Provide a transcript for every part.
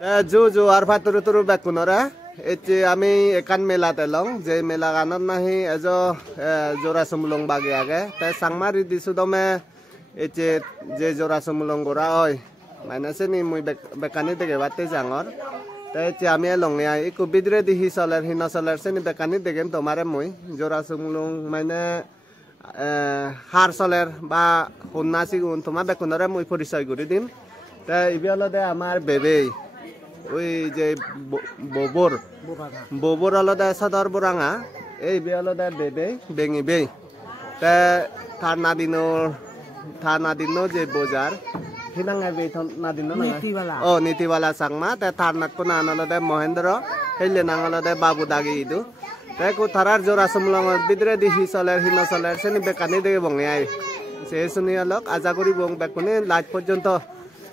জু আর ফাতুরু তুরু বেকুনরা এতে আমি একান মেলা তেলং যে মেলা গানত নাহি এজো জোড়া সমুলং বাগে আগে তাই সাংমারি দিছু দমে এতে যে জোড়া সমুলং গোরা ওই মাইনাসে নি মুই বেকানি দেখে বাতে জাঙর তাই এতে আমি লংয়া ইকু বিদ্রে দিহি চলের হিনা চলের সেনি বেকানি দেখেম তোমারে মুই জোড়া সমুলং মানে হার চলের বা হুন্না সিগুন তোমার বেকুনরে মুই পরিচয় করে দিম তাই ইবিয়ালদে আমার বেবে ওই যে ববর আলাদা সদর বুরাঙা এই বে আলাদা বেবে বেঙি বে তে থানা দিনো যে বাজার হিনাঙ্গা বে নাদিনো না ও নীতিবালা সাংমা তে থারনাত কোনা আনালদে মহেন্দ্র হেলে নাঙালদে বাবু দাগি ইদু তে কো থারার জোড়া সমলং বিদ্রে দিহি চলের হিনা চলের সেনি বেকানি দেখে বঙে আই সে শুনি আলোক আজা করি বং বেকুনি লাইট পর্যন্ত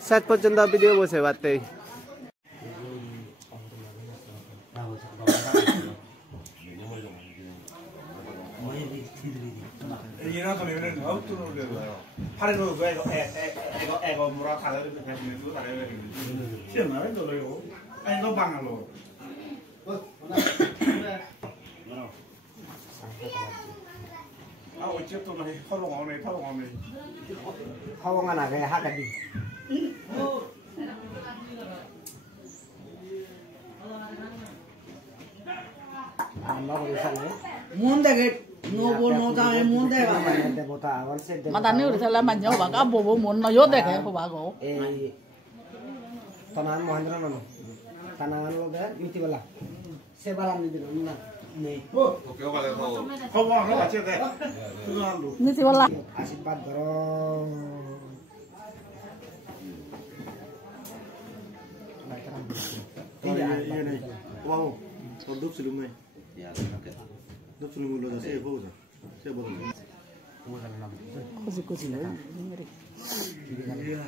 শেষ পর্যন্ত ভিডিও বসে বাতে 이나 소리는 아웃도로 그래요. 하루도 그거 애가 뭐라 가다를 배우는 거 다래요. 시험나는 거래요. 아니 너 방알로. 아 어쨌든 뭐 타롱하네. 하왕 하나 그 하가디. Matane udah salah manjau bang, abo mon no yode kayak apa bago. Tanah Mahendra nono, tanah lo deh miti bala, sebaran di dalam mana? Nih. Oke kalau kau mau lo baca deh. Ini sih wala. Asik banget bro. Iya nih. Wow, produk sebelumnya. Ya, oke. Duk sebelum lo saya bawa. Saya bawa. Kusi lah. Iya.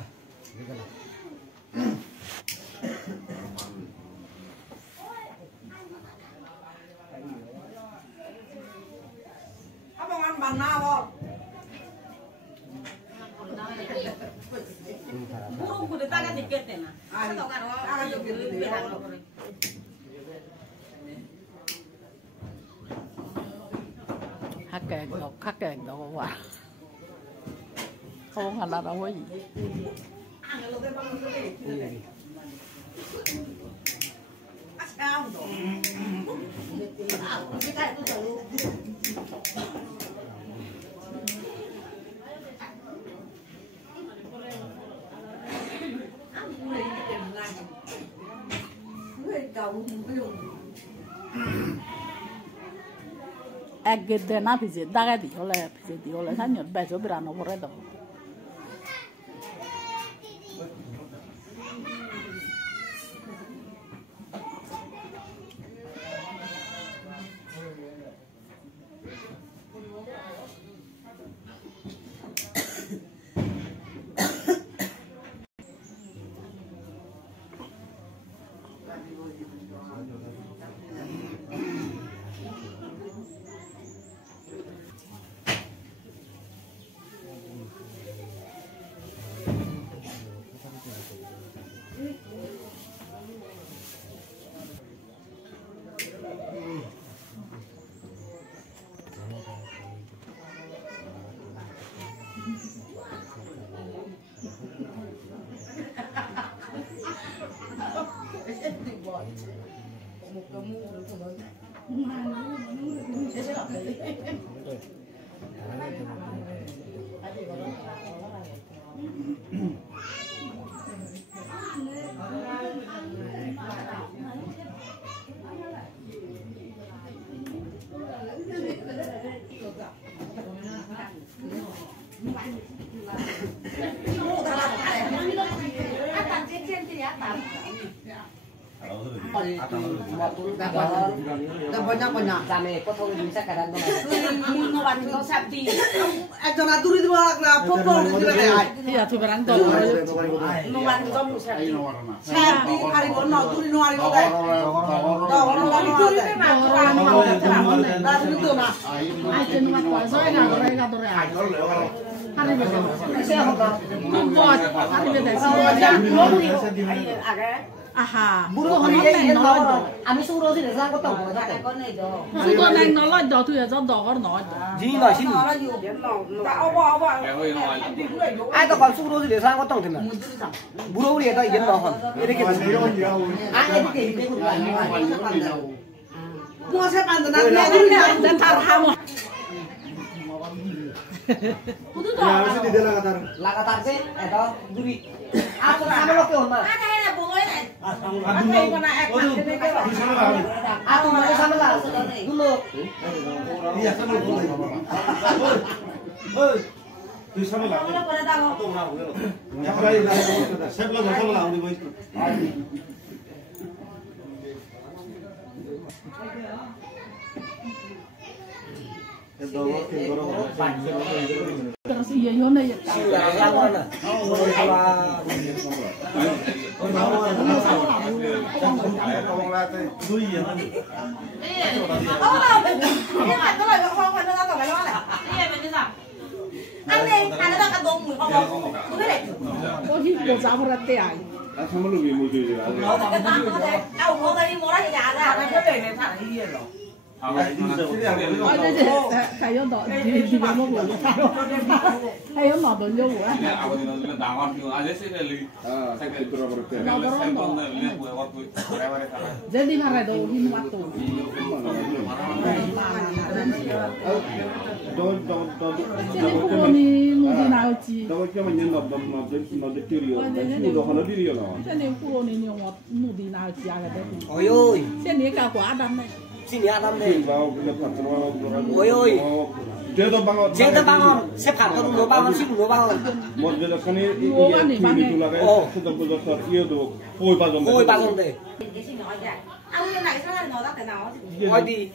Abangan bang nawo. Burung kudu taga dikit na. Ano kan oh, taga dikit. Khắc đó quá. Không hẳn là đâu có gì. Agak na pizza, daga di oleh sanyut beso berano korek dong. Banyak kami kau bisa kadang Ngowan kau sabdi. jangan turi dua lah foto Iya tuh barang tuh. Ngowan kau sabdi. sabdi hari kono turi no hari kono turi nah itu nah Aja numat kuasa nggak korek katore. Hari besok. Saya apa? Buat hari besok. Agak Aha. Buru buru ye yen no. Ami suro si desang ko tong ko ta. Su to nang nó loi do tu ya do có nói. Ji no sin. Ai to kon suro si desang ko tong thina. Buru buru ye to yen no hon. Ere ke. Ai ere ke ke ko la. Mo se pan na na Dan tar hamo. Lagatar se eto duri. Aku sama lo ke on ma. Aku mau sama lah. Dulu. Iya, sama boleh. Hei. Di sama lah. Ya pada ini saya belum sama lah udah itu. Terus iya yo na ya. Có khi của giáo ra tẻ. sama lu bi mutu ya. Thầy nó đỏ đi vào một buổi thầy nó đỏ đồn vô buổi jadi di mana itu di waktu jadi pukul ni mudi nauci jadi pukul ni nyomot mudi nauci ada deh Oi. jadi kau ada nih Sini Adam deh. Oi oi. Dia tu bangun. Dia bangun. Sepak tu dulu bangun sih dulu bangun. Mau dia kan ini itu lagi. Sudah besar dia tu. Koi bangun. Koi bangun deh. Oi di.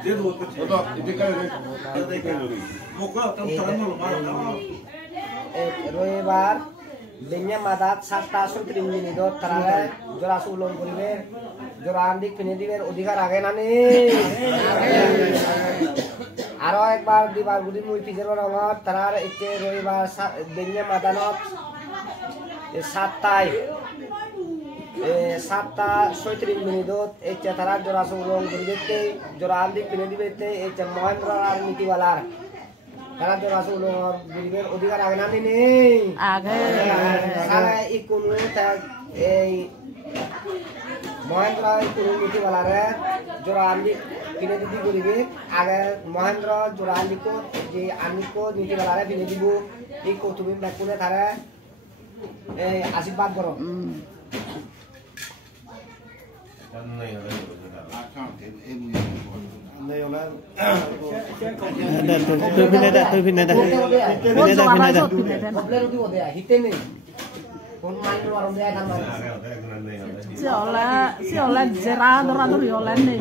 Dia tu betul. Itu kan muka terang malu. Roebar Lenya madat satta sutrim ini do terare jora sulung kuriber jora andik pinediber udikar age nani aro ekbar dibar gudi mui pijero rongot terare ice roebar lenya madanot satta sutrim ini do ice terare jora sulung kuribete jora andik pinedibete ice mohendra niti walar karena dia masuk ulur guriber udikar age nani nih. Age. Karena ikunu tag Mohendra ikunu niti walare jorandi kine didi guriber age Mohendra jorandi ko je aniko niti walare kine dibu ikut tumi bakune thare आशीर्वाद करो tôi pin đây siêu là zera dorado violen này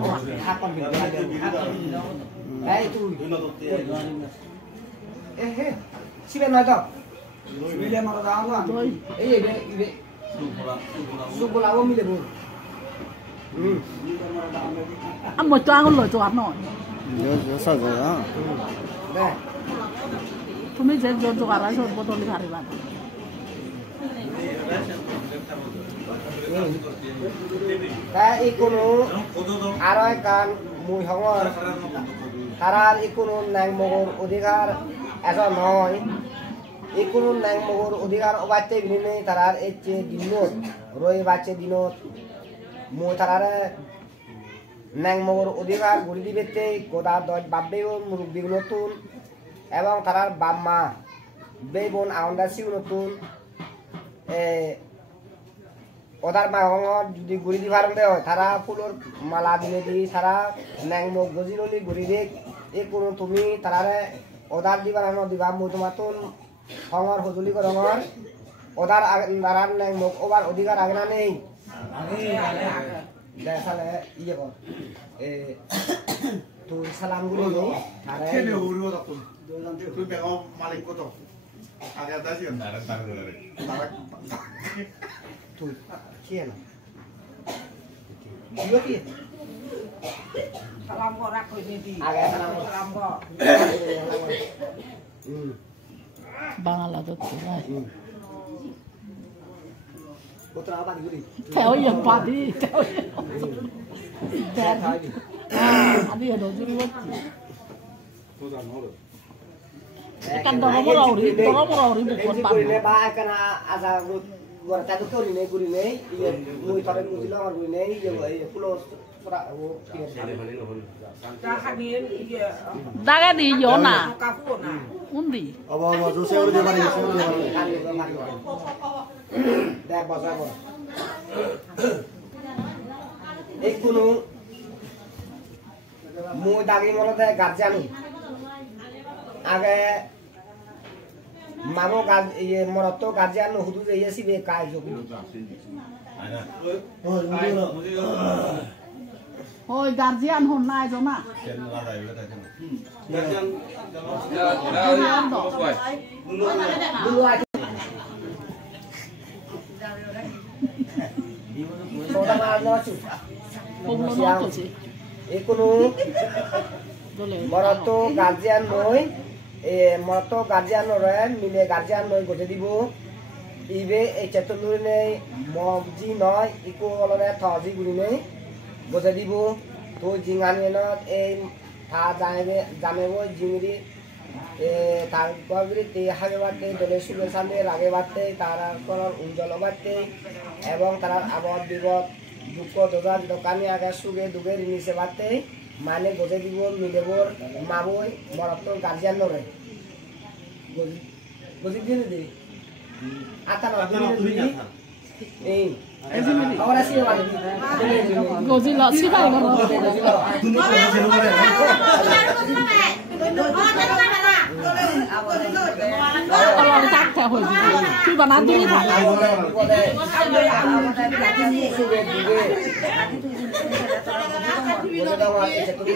siapa nak tahu? Milih mana tahu kan? Ini suku lawa milih bu. Một trang lội chuột nổi. sợ rồi đó. Đây. Tôi mới dễ chuột chuột là chuột botol đi hari bạn. Kayak ikono aroy kan mui hongor. Tarar ikono nang mogor udikar asa noy. Ikono nang mogor udikar obatte binine tarar ecce dinot. Roy bache dinot. Mui tarar nang mogor udikar guri dibete koda doj babbeo muruk bignotun. Ebong tarar bamma bebon aunda siunotun. Odar mahongo di guri di farm deo thara pulor mala dine di thara nang mo gojiloli guri dek ekuno tumi tarare odar di barano di bamu tumatun hongor hojuli ko rongor odar daran nang mo obar odikar agna nei desale iye ko tu salam guri ni thare Kene uru tak pun. Tu bego malik ko to. Ada ada sih kan? tu kian iyo ki Salam kok ra kowe iki. aga salam Salam kok. Bangla তো নাই কোথাও বাড়ি করি theo yên Padi আমি এলো জুড়ি বলছি kan dong morori bukan pan ini ba kan asa gua tadi tuh ini guri ini iya mui tadi mui lo guri ini iya pulau surat daga di yona undi Aba Jose udah mari deh bahasa apa ekunu mui daging mana deh garjan আগে মামো গাজ ইয়ে মরত Gaussian হুদু যে সিবে কাজ জবি ওই guardian হন না আইজো না মরত guardian নই মত গার্জিয়ান রে মিলে গার্জিয়ান নই গজে দিব ইবে এই চেতনুরি নেই মবজি নয় ইকো হলনে থজি গুলি নেই গজে দিব তো জিঙানি ন এই থা জানে জানেব জিঙরি তার কবরি তে হাগে বাতে দলে সুলে সামনে লাগে বাতে তারা করন উজ্জ্বল বাতে এবং তার আবদ বিগত দুঃখ দোজার দোকানি আগে সুগে দুগে নিচে বাতে মানে গজে দিব মিলেবর মাবই মরত গার্জিয়ান নরে গজে দিয়ে দে আতা না দিবি এই ahora sí vale গজিলা সিবাই বড় আর থাকতে হয় তুই বানা দিবি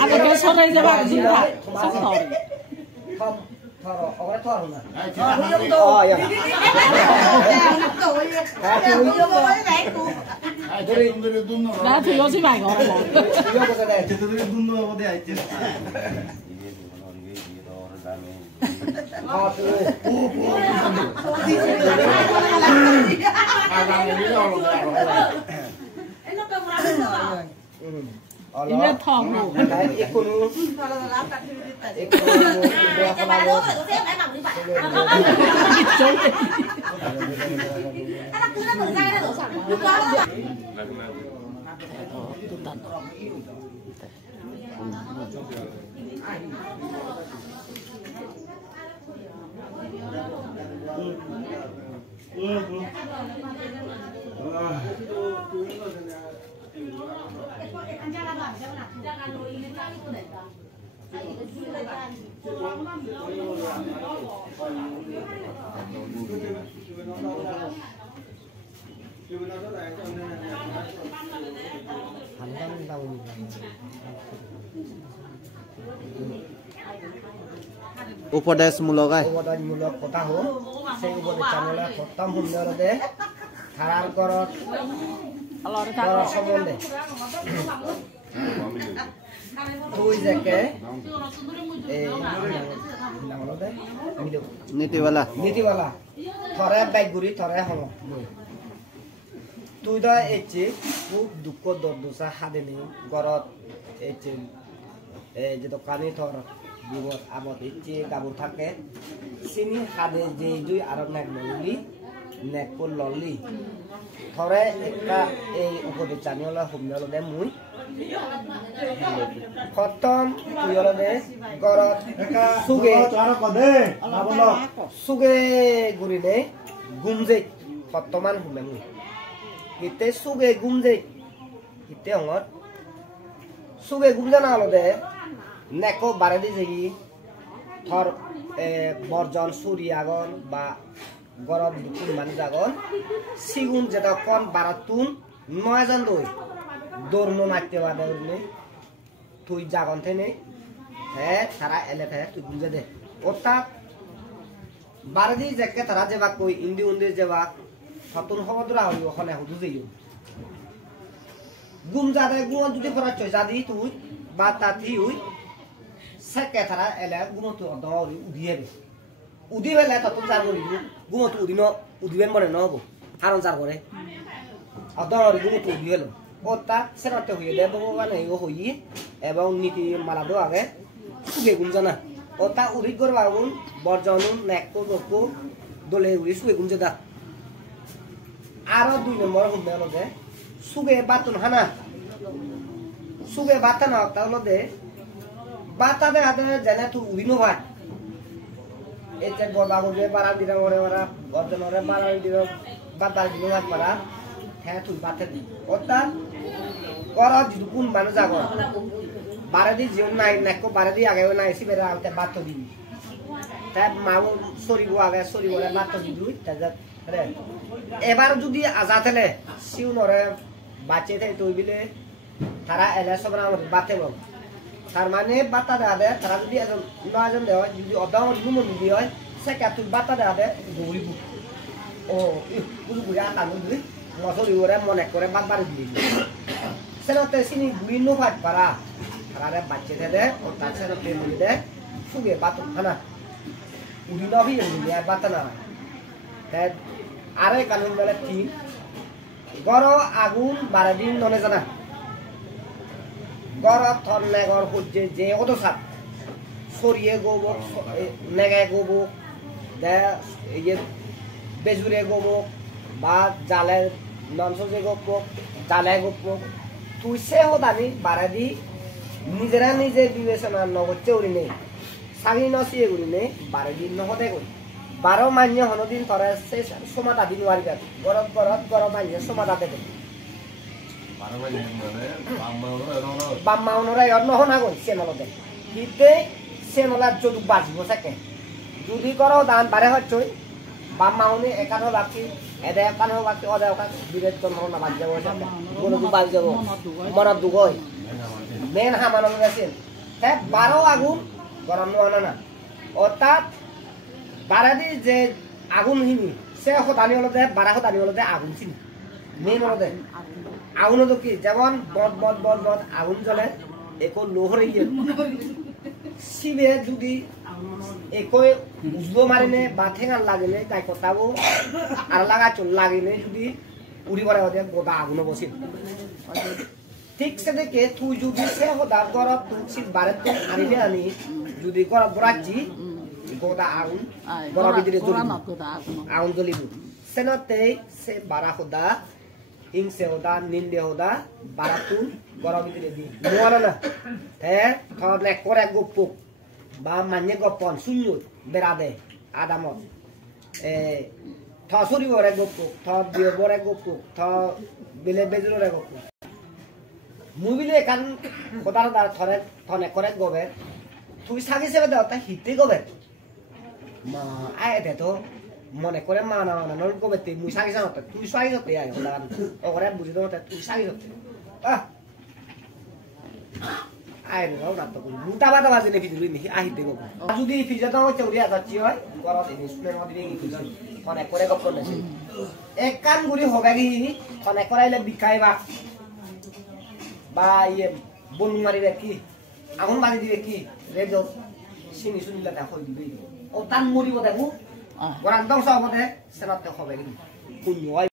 আগে কে সরাই যাবা জিবা সব thoro ore thoro na না তুই ওসি ভাই ঘরে বল yo ko de 제대로 눈도 어디 있지? ha tu ইবে থম ekunu উপদেশমূলক উপদেশমূলক কথা হল সেই উপদেশমূলক খতম সুন্দরতে ধারার করত সম্বন্ধে তুই যাকে নীতিবালা থরে বাইগুড়ি থরে হম তুই দা এচে খুব দুঃখ দর্দশা হাদেনি গরত এচে যে দোকানি থর বিপদ আবদ এচে গাবুর থাকে চিনি হাদে যে জুই আর নেক নলি নেক ললি থরে একটা এই উপদেশ জানিওলা হুমলে মুই খতম তুইলদে গরত সুগে সুগে গুরিনে গুমজে খতমান হুমে মুই হিতে সুগে গুমজে হিতে হঙত সুগে গুমজানা হলদে নেকো বারে দি যেগি থর বর্জন সুরি আগন বা গরম দুপুর মানি আগন সিগুন যেটা কন বারাতুন 9 জন দই দৌড়নো নাচতে পারে তুই জাগন থেনে হ্যাঁ তারা এলে তুই বুঝে দে অর্থাৎ বারদি যেকে তারা যে বাক কই ইন্দি উন্দি যে বাক নতুন হবদরা হইব হলে হুদু যাইও গুম যাবে গুম যদি পড়া চইজা দি তুই বা তাতি হই সেকে তারা এলে গুম তো দৌড়ি উড়িয়ে দে উদি বেলা তত চার করি গুমত উদিন উদিবেন মনে নহব হারন চার করে অদর গুমত উদি হলো ও তাক সেরাতে হয়ে দে ভগবান এই হই এবং নীতি মালাদো আগে সুগে গুম জানা ও তা উদি করবা গুম বর্জন নেকো গকো দলে উড়ি সুগে গুম জেদা আর 2 নম্বর হুমে হলো যে সুগে বাতন হানা সুগে বাতানা তা হলো যে বাতাবে হাতে জানা তুই উদিনো ভাই এতে গবা গবে পারা দিরা ওরে ওরা বর্জন ওরে পারা দিরা বাতাল দিনো ভাই পারা হ্যাঁ তুই বাতে দি ওটা করা যদি কোন মানুষ যাবো বারে দি জীবন নাই নেকো বারে দি আগে না এসি বেরা আলতে বাত দিবি তাই মাও সরিব আগে সরিব ওরে বাত দিবি তাজা রে এবার যদি আজাতেলে সিউ নরে বাঁচে থাই তুই বিলে তারা এলে সবরা আমার বাতে বল তার মানে বাতা দেবে তারা যদি নয়জন দেওয়া যদি অদাম নুমন যদি হয় সে কে তুই বাতা দেবে দৌড়িব ও বুঝু বুঝা টানো দিবি মশরি ওরে মনে করে বাদ বাড়ি দিবি সেনাতে সিনি বুড়ি নো ফাট পারা তারা বাচ্চে দে ও তার সেনাতে বলি দে সুগে বাত খানা উড়ি নবি বাতা না আরে কানুন বলে ঠিক গড় আগুন 12 দিন ননে জানা গড় থর নেগর হচ্ছে যে অত সাপ সরিয়ে গোব নেগে গোব দে ইয়ে বেজুরে গোব বা জালে ননসে গোপ জালে গোপ তুই সে হদানি 12 দিন নিজেরা নিজে বিবেচনা নগচ্ছে উড়ি নেই সাগি নসিয়ে উড়ি নেই 12 দিন নহতে করি 12 মান্য হনদিন তরে সে সমাদা দিন ওয়ারিবা গরম গরম মান্য সমাদা দেবে 12 মান্য মানে বাম্মা ওনরা অন্য হনা গই সেনলতে হিতে সেনলা যদি বাজব থাকে যদি করো দান বারে হচ্ছই বাম্মা উনি একানো বাকি এদে একানো বাকি ওদে ওকা বিরেত কোন না বাজ যাব কোন বাজ যাব মনত দুগই মেন হামানল গেছেন তে 12 আগুন গরম না না অর্থাৎ বারাদি যে আগুন হিনি সে হদানি হলো দে 12 হদানি হলো দে আগুন চিনি মেন হলো দে আগুন তো কি যেমন বদ বদ বদ বদ আগুন জ্বলে একো লোহরে ইয়ে শিবে যদি একই বুঝবো মারিনে বা ঠেঙান লাগিলে তাই কথাবো আর লাগা চল লাগিলে যদি উড়ি পড়ে ওদের গোটা আগুন বসিল ঠিক সে দেখে তুই যদি সে হদার গরব তুই বারে তো আনিলে আনি যদি গরব রাখছি গোটা আগুন গরব ভিতরে আগুন জ্বলিব সেনতে সে 12 হদা ইংসে হদা নিন্দে হদা 12 তুন গরব ভিতরে দি নোয়ানা না হ্যাঁ থলে করে গোপ বা মানে গোপন শূন্য বেড়া দে আদামত থ সরি বরে গোপ থ বিয়ে বরে গোপ থ বিলে বেজুরে গোপ মুবিলে কান খোদার দার থরে থনে করে গোবে তুই সাগি সেবে দাও তা হিতে গোবে মা আয় দে তো মনে করে মা না না নল গোবে তুই মুই সাগি সামতে তুই সাগি করতে আয় খোদা ও করে বুঝি দাও তুই সাগি করতে আয় রে ওরা তো মুতা বাতা বাজে নে ফিজুলি নি আহি দে গোবে যদি ফিজা দাও চৌরিয়া যাচ্ছি হয় গরত এনে শুনে মদি নি ফিজ থনে করে গোপ করলে এক কান গুড়ি হবে কি থনে করাইলে বিকাইবা বা ইয়ে বন মারিবে কি আগুন মারি দিবে কি রেড চিনি শুনিলে দেখো দিবি ও তান মরিব দেখো গরান দংশ হবে সেনাতে হবে কি কোন